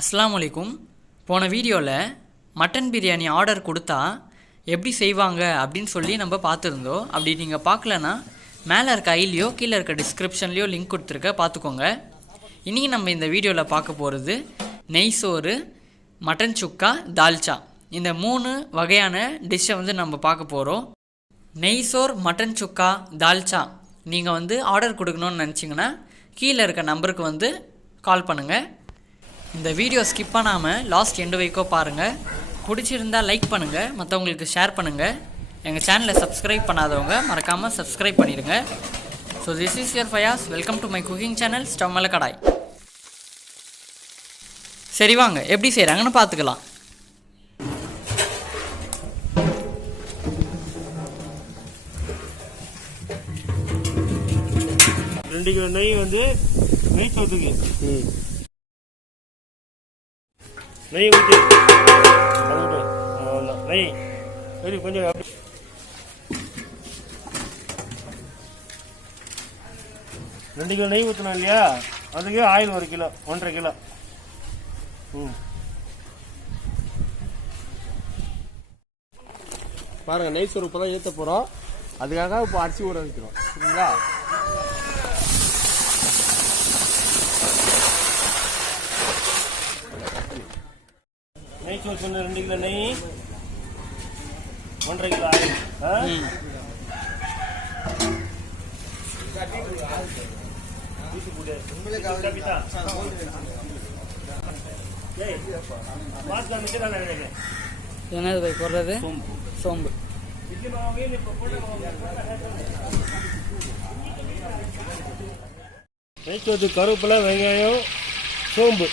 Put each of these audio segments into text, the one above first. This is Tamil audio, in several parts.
அஸ்ஸலாமு அலைக்கும். போன வீடியோவில் மட்டன் பிரியாணி ஆர்டர் கொடுத்தா எப்படி செய்வாங்க அப்படின்னு சொல்லி நம்ம பார்த்துருந்தோம். அப்படி நீங்கள் பார்க்கலன்னா மேலே இருக்க ஐலியோ கீழே இருக்க டிஸ்கிரிப்ஷன்லேயோ லிங்க் கொடுத்துருக்க பார்த்துக்கோங்க. இன்றைக்கி நம்ம இந்த வீடியோவில் பார்க்க போகிறது நெய் சோறு, மட்டன் சுக்கா, தால்ச்சா, இந்த 3 வகையான டிஷ்ஷை நம்ம பார்க்க போகிறோம். நெய் சோறு, மட்டன் சுக்கா, தால்ச்சா நீங்கள் ஆர்டர் கொடுக்கணுன்னு நினச்சிங்கன்னா கீழே இருக்க நம்பருக்கு கால் பண்ணுங்கள். இந்த வீடியோ ஸ்கிப் பண்ணாமல் லாஸ்ட் எண்டு வரைக்கும் பாருங்கள். பிடிச்சிருந்தால் லைக் பண்ணுங்கள், மற்றவங்களுக்கு ஷேர் பண்ணுங்கள். எங்கள் சேனலை சப்ஸ்கிரைப் பண்ணாதவங்க மறக்காமல் சப்ஸ்கிரைப் பண்ணிடுங்க. So this is your Fayaz. Welcome to my cooking channel stove மேலே கடாய். சரி வாங்க எப்படி செய்கிறாங்கன்னு பார்த்துக்கலாம். ரெண்டு கிலோ நெய் நெய் சோத்துக்கு நெய் ஊற்றி நெய் சரி கொஞ்சம் 2 கிலோ நெய் ஊற்றணும் இல்லையா, அதுக்கு ஆயில் 1 கிலோ 1.5 கிலோ. பாருங்க, நெய் சோறு இப்போ தான் ஏற்ற போகிறோம். அதுக்காக இப்போ அரிசி ஊற வைக்கிறோம். சரிங்களா? நெய் சோறு சொன்ன 2 கிலோ நெய், 1.5 கிலோ ஆயில். என்னது போய் போடுறது? சோம்பு. நெய் சோறு, கருவேப்பிலை, வெங்காயம், சோம்பு.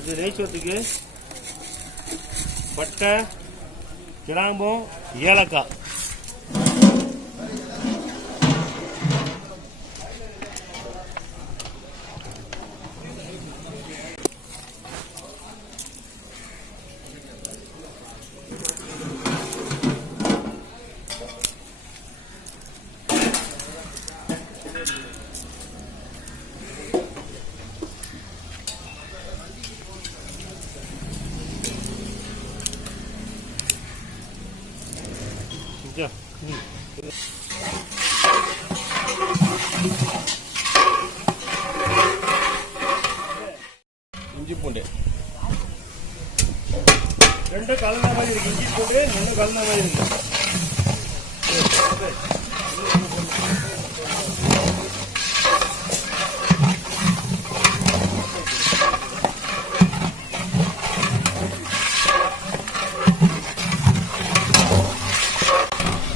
இது நெய் சோத்துக்கு பட்டை, கிராம்பம், ஏலக்காய். இஞ்சி பூண்டு ரெண்டும் கலந்த மாதிரி இருக்கு. இஞ்சி பூண்டு ரெண்டும் கலந்த மாதிரி இருக்கு.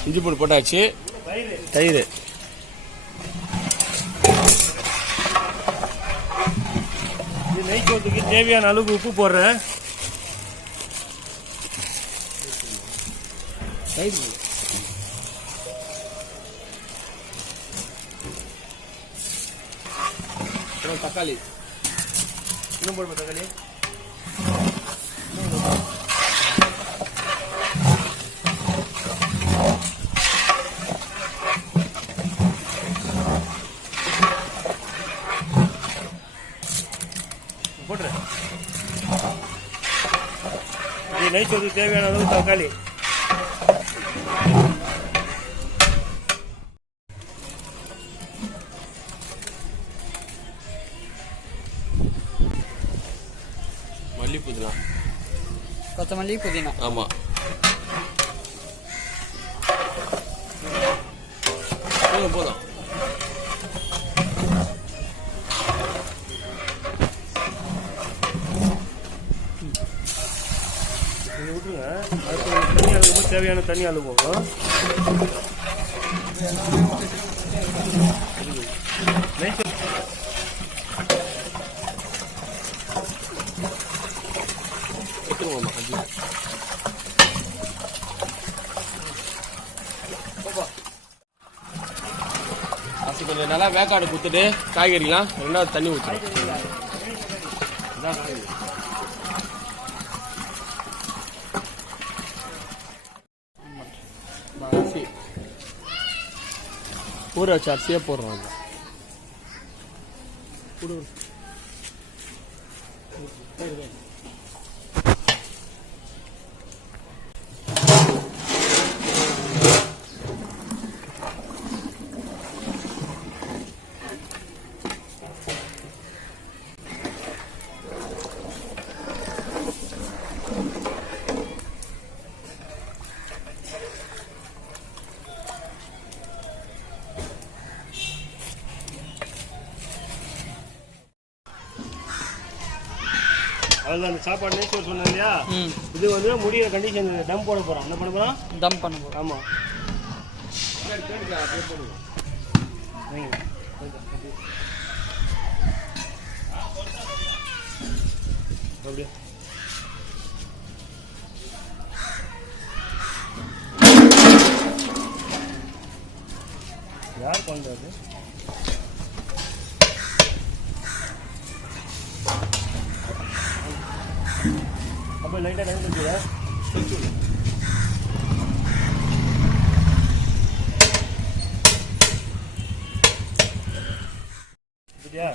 இஞ்சி பூண்டு போட்டாச்சு. தயிர் நெய் சோத்துக்கு தேவையான அளவுக்கு உப்பு போடுறேன். தக்காளி இன்னும் போடுமா? தக்காளி போட்டுறேன். இது நெய் சோத்துக்கு தேவையான அளவு தக்காளி. மல்லி, புதினா, கொத்தமல்லி, புதினா. ஆமாம், போதும் போதும். விட்டுருங்க. அடுத்து தண்ணி அழுகும், தேவையான தண்ணி அழுகும். கொஞ்சம் நல்லா வேக்காடு குத்துட்டு காய்கறிலாம் 2வது தண்ணி ஊற்றணும். ஊற வச்சு அரிசியாக போடுறோம் அது அதுதான் அந்த சாப்பாடு நெய் சோறு சொன்னேன் இல்லையா, இது வந்து முடிய கண்டிஷன் டம் போட போகிறோம். என்ன பண்ண போகிறோம்? தம் பண்ண போகிறோம். ஆமாம், அப்படியே யார் பண்ணுறது? அப்போ லைட்டாக டைம் வச்சுக்கிறேன். சரியா?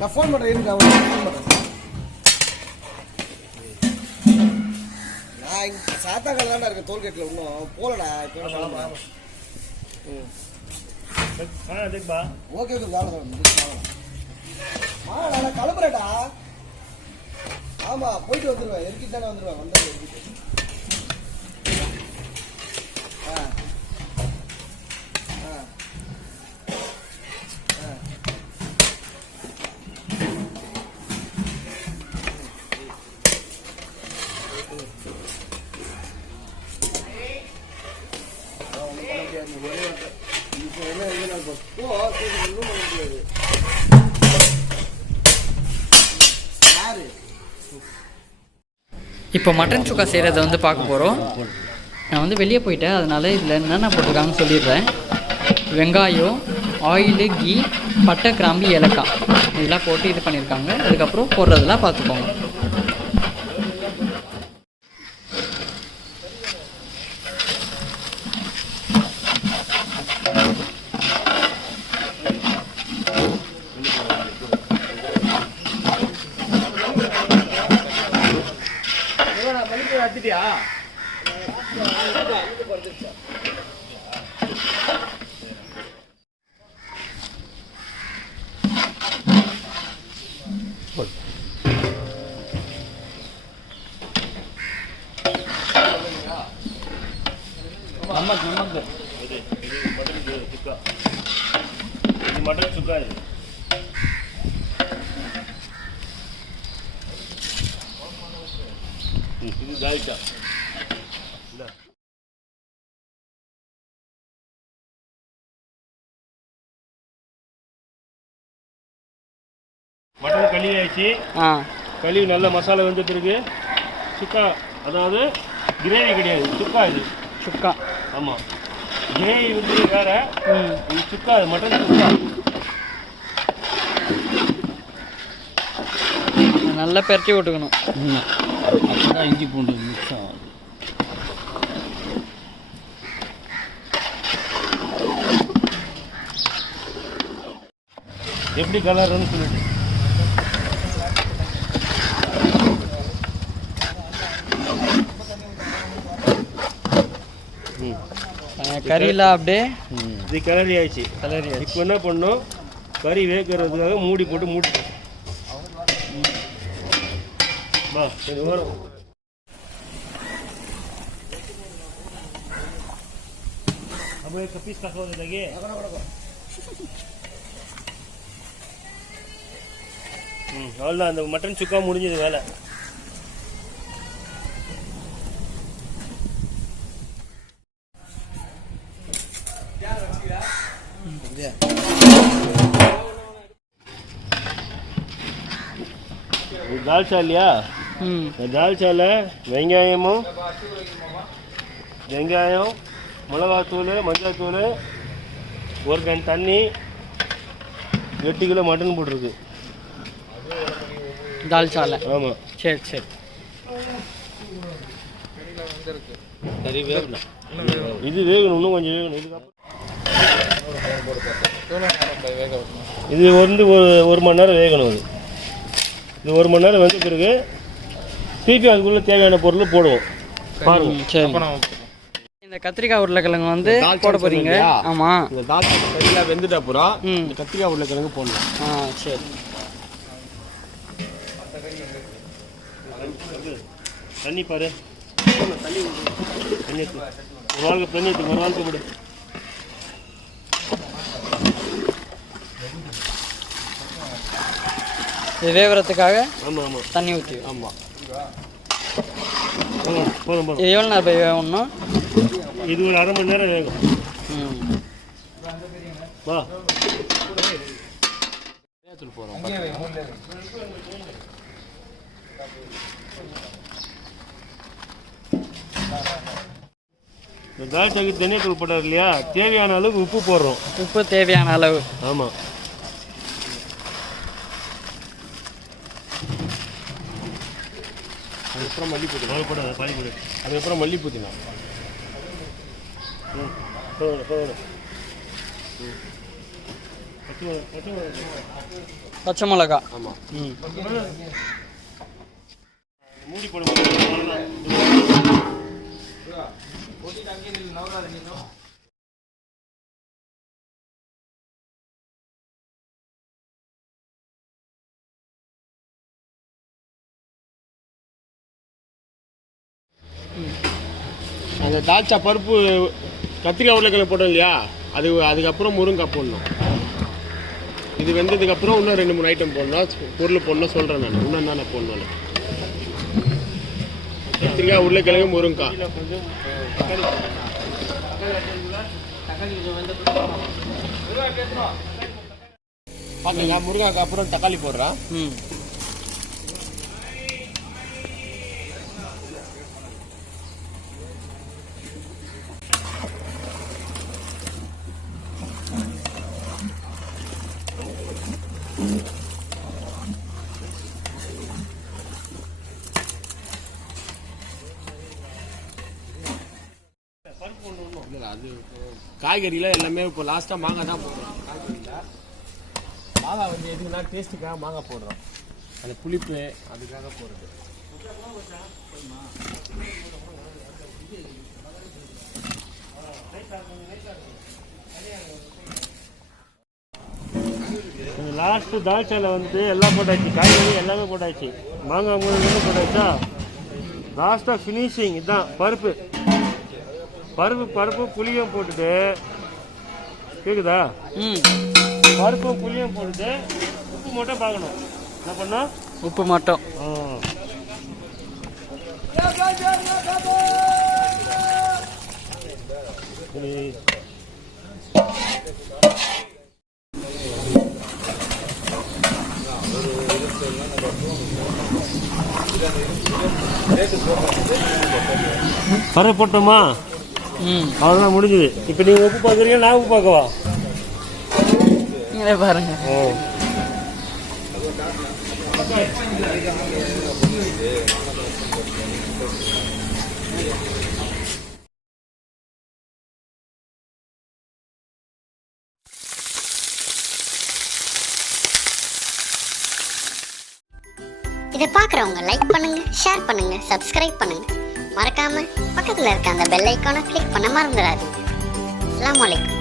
நான் ஃபோன் பண்ணுறேன், எனக்கு அவன் ஃபோன் பண்ணுறேன். நான் இங்கே சாத்தாக்கல் தான்டா இருக்கேன், டோல்கேட்டில் இன்னும் போகலடா. இப்போ ஓகே ஓகே வேலை நான் கிளம்புறேன்டா. ஆமாம், போயிட்டு வந்துடுவேன். எதுக்கிட்டு தானே வந்துடுவேன். வந்தால் எதுக்கிட்டு இப்போ மட்டன் சுக்கா செய்கிறத வந்து பார்க்க போகிறோம். நான் வந்து வெளியே போயிட்டேன், அதனால் இதில் என்னென்ன போட்டிருக்காங்கன்னு சொல்லிடுறேன். வெங்காயம், ஆயிலு, கீ, பட்டை, கிராம்பு, ஏலக்காய் இதெல்லாம் போட்டு இது பண்ணியிருக்காங்க. அதுக்கப்புறம் போடுறதெல்லாம் பார்த்துக்கோங்க. அடிச்சிட்டியா? நமக்கு மட்டன் சுக்கா, இது மட்டன் சுக்கா. இது தால்ச்சா. மட்டன் கழுவி ஆயிடுச்சு. கழுவி நல்ல மசாலா வெந்த பிறகு சுக்கா, அதாவது கிரேவி கிடையாது, சுக்கா. இது சுக்கா. ஆமாம், கிரேவி வந்து வேற, இது சுக்கா, மட்டன் சுக்கா. நல்லா பெரட்டி விட்டுக்கணும். அப்பதான் இஞ்சி பூண்டு மிக்ஸ் ஆகும். எப்படி கலர்னு சொல்லிட்டு கறியெல்லாம் அப்படியே இது கிளறி ஆயிடுச்சு. இப்போ என்ன பண்ணோம், கறி வேக்கிறதுக்காக மூடி போட்டு மூடி வா சரி வரும். अब एक पीस का सौ दे देंगे. அவ்வளோதான், அந்த மட்டன் சுக்கா முடிஞ்சது வேலை. இது தால்ச்சா இல்லையா? இந்த தால்ச்சாவில் வெங்காயம், மிளகாத்தூள், மஞ்சள்தூள், 1 கேன் தண்ணி, 8 கிலோ மட்டன் போட்டிருக்கு தால்ச்சாவில். ஆமாம். சரி சரி. சரி வேகணும். இது வேகணும், இன்னும் கொஞ்சம் வேகணும். இதுக்கப்புறம் இது வந்து 1 மணி நேரம் வேகணும். இது 1 மணி நேரம் வெந்த பிறகு திருப்பி அதுக்குள்ளே தேவையான பொருள் போடுவோம். பாருங்க. சரி. இந்த கத்திரிக்காய் உருளைக்கிழங்கு வந்து போட போகிறீங்க. ஆமாம். இந்த தால்ச்சா சரியாக வெந்துட்ட அப்புறம் இந்த கத்திரிக்காய் உருளைக்கிழங்கு போடணும். சரி. தண்ணி பாரு. தண்ணி ஒரு வாழ்க்கை தண்ணி எடுத்து ஒரு வாழ்க்கை போடு. இது வேகிறதுக்காக ஆமாம் தண்ணி ஊற்றி. ஆமாம். போதும். இது எவ்வளோ நேரம் போய் வேகணும்? இது ஒரு 1/2 மணி நேரம் வேகும். வா போகிறோம். இந்த தால்ச்சாக்கு தனியாத்தூள் போட்டார் இல்லையா, தேவையான அளவுக்கு உப்பு போடுறோம். உப்பு தேவையான அளவு. ஆமாம். அதுக்கப்புறம் மல்லி புதினா போட பாதி போடு. அதுக்கப்புறம் மல்லி புதினா. பச்சை மிளகா. ஆமாம். மூடி போட. அந்த தால்ச்சா பருப்பு கத்திரிக்காய் உருளைக்கிழங்கு போட்டோம் இல்லையா, அதுக்கப்புறம் முருங்கைக்காய் போடணும். இது வெந்ததுக்கப்புறம் இன்னும் 2-3 ஐட்டம் போடணும், பொருள் போடணும் சொல்கிறேன் நான். இன்னும் என்னென்ன போடணும்? கத்திரிக்காய் உருளைக்கிழங்கு முருங்கைக்காய். பார்க்குறீங்க, முருங்கைக்காய் அப்புறம் தக்காளி போடுறேன். அது காய்கறியில் எல்லாமே இப்போ லாஸ்ட்டாக மாங்காய் தான் போடுறோம். மாங்காய் வந்து எதுக்குன்னா டேஸ்ட்டுக்காக மாங்காய் போடுறோம். அந்த புளிப்பு அதுக்காக போடுறது. லாஸ்ட்டு தால்ச்சாவில் வந்து எல்லாம் போட்டாச்சு, காய்கறி எல்லாமே போட்டாச்சு, மாங்காய் மூணு போட்டாச்சா. லாஸ்ட்டாக ஃபினிஷிங் இதுதான். பருப்பு புளியும் போட்டுட்டு, கேக்குதா? பருப்பும் புளியும் போட்டுட்டு உப்பு மட்டும் பார்க்கணும். என்ன பண்ணா? உப்பு மட்டும். பருப்பு போட்டோமா? அவ்வளோதான், முடிஞ்சுது. இப்போ நீங்கள் உப்பு பார்க்குறீங்க, நான் உப்பு பார்க்கவா? நீங்களே பாருங்க. இதை பார்க்குறவங்க லைக் பண்ணுங்க, ஷேர் பண்ணுங்க, சப்ஸ்கிரைப் பண்ணுங்க. மறக்காம பக்கத்துல இருக்க அந்த பெல் ஐகானை கிளிக் பண்ண மறந்துடாதீங்க. அஸ்ஸலாமு அலைக்கும்.